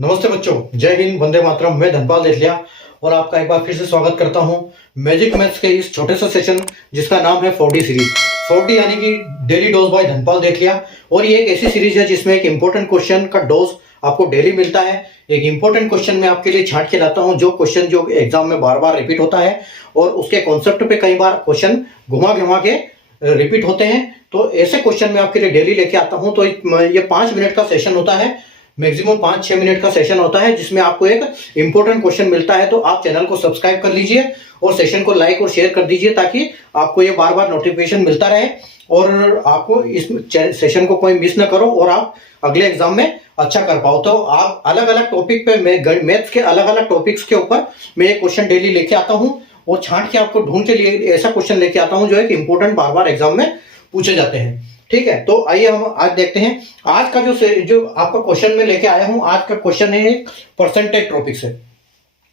नमस्ते बच्चों, जय हिंद, वंदे मातरम। मैं धनपाल देठलिया और आपका एक बार फिर से स्वागत करता हूं मैजिक मैथ्स के इस छोटे से सेशन जिसका नाम है 4D सीरीज। 4D यानी कि डेली डोज बाय धनपाल देठलिया। और ये एक ऐसी सीरीज है जिसमें एक इंपॉर्टेंट क्वेश्चन का डोज आपको डेली मिलता है। एक इंपॉर्टेंट क्वेश्चन मैं आपके लिए छांट के लाता हूँ, जो क्वेश्चन जो एग्जाम में बार बार रिपीट होता है और उसके कॉन्सेप्ट पे कई बार क्वेश्चन घुमा घुमा के रिपीट होते हैं। तो ऐसे क्वेश्चन मैं आपके लिए डेली लेके आता हूँ। तो ये 5 मिनट का सेशन होता है, मैक्सिमम 5-6 मिनट का सेशन होता है, जिसमें आपको एक इंपॉर्टेंट क्वेश्चन मिलता है। तो आप चैनल को सब्सक्राइब कर लीजिए और सेशन को लाइक और शेयर कर दीजिए ताकि आपको ये बार बार नोटिफिकेशन मिलता रहे और आपको इस सेशन को कोई मिस ना करो और आप अगले एग्जाम में अच्छा कर पाओ। तो आप अलग अलग टॉपिक पे मैथ्स के अलग अलग टॉपिक्स के ऊपर मैं एक क्वेश्चन डेली लेके आता हूँ और छांट के आपको ढूंढ के लिए ऐसा क्वेश्चन लेके आता हूँ जो एक इंपॉर्टेंट बार बार एग्जाम में पूछे जाते हैं। ठीक है, तो आइए हम आज देखते हैं। आज का जो आपका क्वेश्चन में लेके आया हूं, आज का क्वेश्चन है एक परसेंटेज टॉपिक से।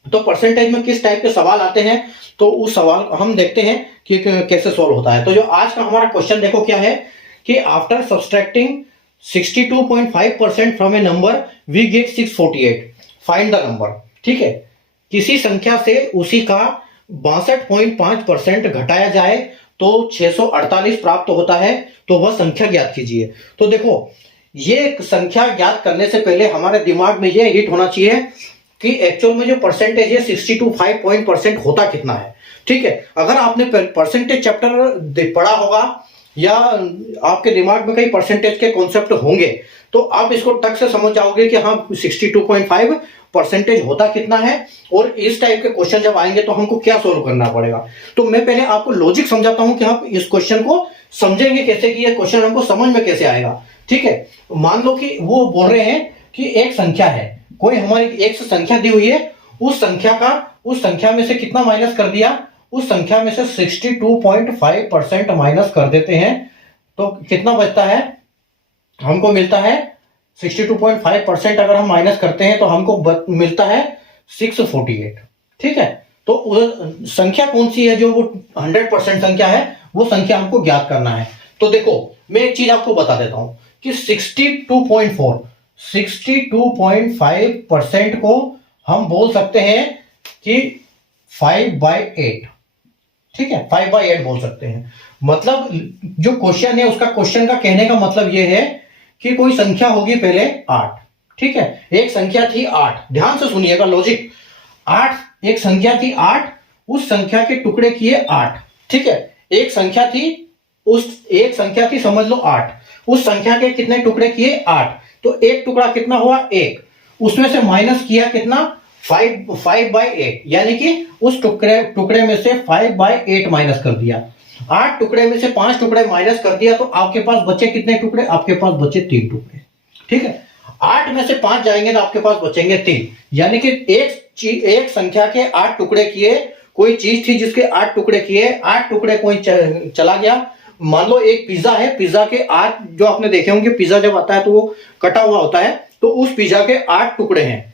तो परसेंटेज में किस टाइप के सवाल आते हैं, तो उस सवाल हम देखते हैं कि कैसे सॉल्व होता है। तो जो आज का हमारा क्वेश्चन देखो क्या है कि after subtracting 62.5% from a number we get 648, find the number. ठीक है, किसी संख्या से उसी का 62.5% घटाया जाए तो 648 प्राप्त होता है, तो वह संख्या ज्ञात कीजिए। तो देखो, ये संख्या ज्ञात करने से पहले हमारे दिमाग में ये हिट होना चाहिए कि एक्चुअल में जो परसेंटेज है 62.5% होता कितना है। ठीक है, अगर आपने परसेंटेज चैप्टर पढ़ा होगा या आपके दिमाग में कई परसेंटेज के कॉन्सेप्ट होंगे तो आप इसको टक से समझ जाओगे कि हाँ 62.5% होता कितना है और इस टाइप के क्वेश्चन जब आएंगे तो हमको क्या सोल्व करना पड़ेगा। तो मैं पहले आपको लॉजिक समझाता हूं कि आप इस क्वेश्चन को समझेंगे कैसे, कि ये क्वेश्चन हमको समझ में कैसे आएगा। ठीक है, मान लो कि वो बोल रहे हैं कि एक संख्या है, कोई हमारी एक से संख्या दी हुई है, उस संख्या में से कितना माइनस कर दिया, उस संख्या में से 62.5% माइनस कर देते हैं तो कितना बचता है, हमको मिलता है 62.5% अगर हम माइनस करते हैं तो हमको मिलता है 648। ठीक है, तो संख्या कौन सी है जो वो 100% संख्या है, वो संख्या हमको ज्ञात करना है। तो देखो, मैं एक चीज आपको बता देता हूं कि 62.5% को हम बोल सकते हैं कि 5/8। ठीक है, 5/8 बोल सकते हैं। मतलब जो क्वेश्चन है उसका, क्वेश्चन का कहने का मतलब यह है कि कोई संख्या होगी पहले 8। ठीक है, एक संख्या थी 8, ध्यान से सुनिएगा लॉजिक। 8, एक संख्या थी 8, उस संख्या के टुकड़े किए 8। ठीक है, एक संख्या थी समझ लो 8, उस संख्या के कितने टुकड़े किए 8, तो एक टुकड़ा कितना हुआ 1, उसमें से माइनस किया कितना 5/8, यानी कि उस टुकड़े में से 5/8 माइनस कर दिया। 8 टुकड़े में से 5 टुकड़े माइनस कर दिया तो आपके पास बचे कितने टुकड़े, आपके पास बचे 3 टुकड़े। ठीक है, 8 में से 5 जाएंगे तो आपके पास बचेंगे 3, यानी कि एक संख्या के 8 टुकड़े किए। कोई चीज थी जिसके 8 टुकड़े किए, 8 टुकड़े कोई चला गया। मान लो एक पिज्जा है, पिज्जा के 8, जो आपने देखे होंगे पिज्जा जब आता है तो वो कटा हुआ होता है, तो उस पिज्जा के 8 टुकड़े हैं।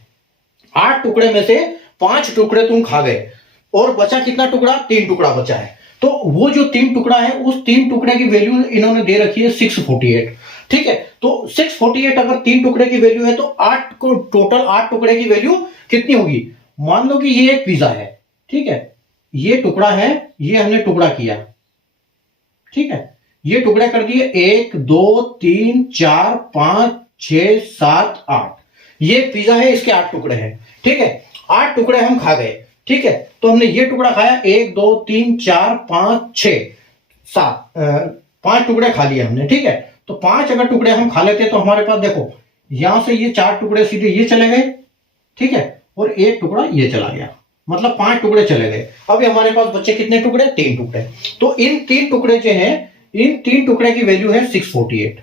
8 टुकड़े में से 5 टुकड़े तुम खा गए और बचा कितना टुकड़ा, 3 टुकड़ा बचा है। तो वो जो 3 टुकड़ा है, उस 3 टुकड़े की वैल्यू इन्होंने दे रखी है 648। ठीक है, तो 648 अगर 3 टुकड़े की वैल्यू है तो टोटल 8 टुकड़े की वैल्यू कितनी होगी। मान लो कि ये एक पिज्जा है, ठीक है, ये टुकड़ा है, ये हमने टुकड़ा किया। ठीक है, ये टुकड़े कर दिए 1 2 3 4 5 6 7 8, ये पिज्जा है, इसके 8 टुकड़े हैं। ठीक है, 8 टुकड़े हम खा गए। ठीक है, तो हमने ये टुकड़ा खाया 1 2 3 4 5 6 7, 5 टुकड़े खा लिए हमने। ठीक है, तो 5 अगर टुकड़े हम खा लेते तो हमारे पास देखो यहां से ये 4 टुकड़े सीधे ये चले गए। ठीक है, और एक टुकड़ा ये चला गया, मतलब 5 टुकड़े चले गए। अब हमारे पास बच्चे कितने टुकड़े, 3 टुकड़े। तो इन 3 टुकड़े जो है, इन 3 टुकड़े की वैल्यू है 648।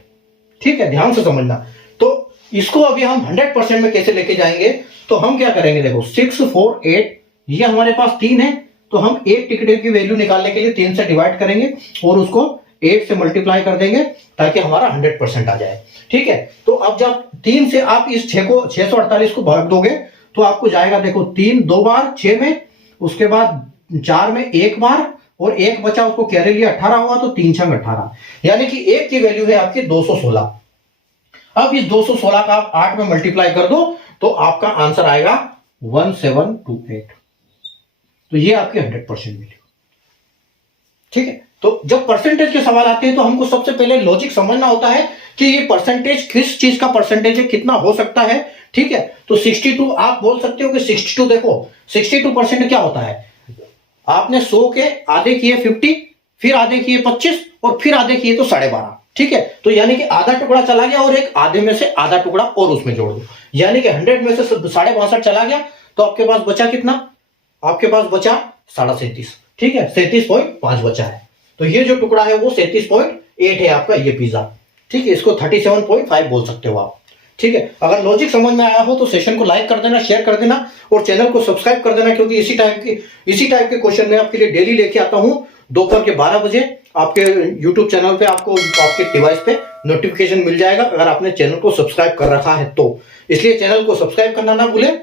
ठीक है, ध्यान से समझना। तो इसको अभी हम 100% में कैसे लेके जाएंगे, तो हम क्या करेंगे, देखो 648, ये हमारे पास 3 है, तो हम एक टुकड़े की वैल्यू निकालने के लिए 3 से डिवाइड करेंगे और उसको 8 से मल्टीप्लाई कर देंगे ताकि हमारा 100% आ जाए। ठीक है, तो अब जब 3 से आप इस 648 को भाग दोगे तो आपको जाएगा, देखो 3 2 बार 6 में, उसके बाद 4 में 1 बार और 1 बचा, उसको कैरी लिया 18 हुआ, तो 3 छंग 18, यानी कि 1 की वैल्यू है आपकी 216। अब इस 216 का आप 8 में मल्टीप्लाई कर दो तो आपका आंसर आएगा 1728। तो ये आपकी 100% वैल्यू। ठीक है, तो जब परसेंटेज के सवाल आते हैं तो हमको सबसे पहले लॉजिक समझना होता है कि ये परसेंटेज किस चीज का परसेंटेज है, कितना हो सकता है। ठीक है, तो 62 आप बोल सकते हो कि 62, देखो 62% क्या होता है, आपने 100 के आधे किए 50, फिर आधे किए 25 और फिर आधे किए तो 12.5। ठीक है, तो यानी कि आधा टुकड़ा चला गया और एक आधे में से आधा टुकड़ा और उसमें जोड़ दो, यानी कि 100 में से 62.5 चला गया तो आपके पास बचा कितना, आपके पास बचा 37.5। ठीक है, 37.5 बचा है। तो ये जो टुकड़ा है वो 37.8 है आपका ये पिज्जा। ठीक है, इसको 37.5 बोल सकते हो आप। ठीक है, अगर लॉजिक समझ में आया हो तो सेशन को लाइक कर देना, शेयर कर देना और चैनल को सब्सक्राइब कर देना, क्योंकि इसी टाइप के क्वेश्चन मैं आपके लिए डेली लेके आता हूं दोपहर के 12 बजे आपके यूट्यूब चैनल पे। आपको आपके डिवाइस पे नोटिफिकेशन मिल जाएगा अगर आपने चैनल को सब्सक्राइब कर रखा है तो, इसलिए चैनल को सब्सक्राइब करना ना भूलें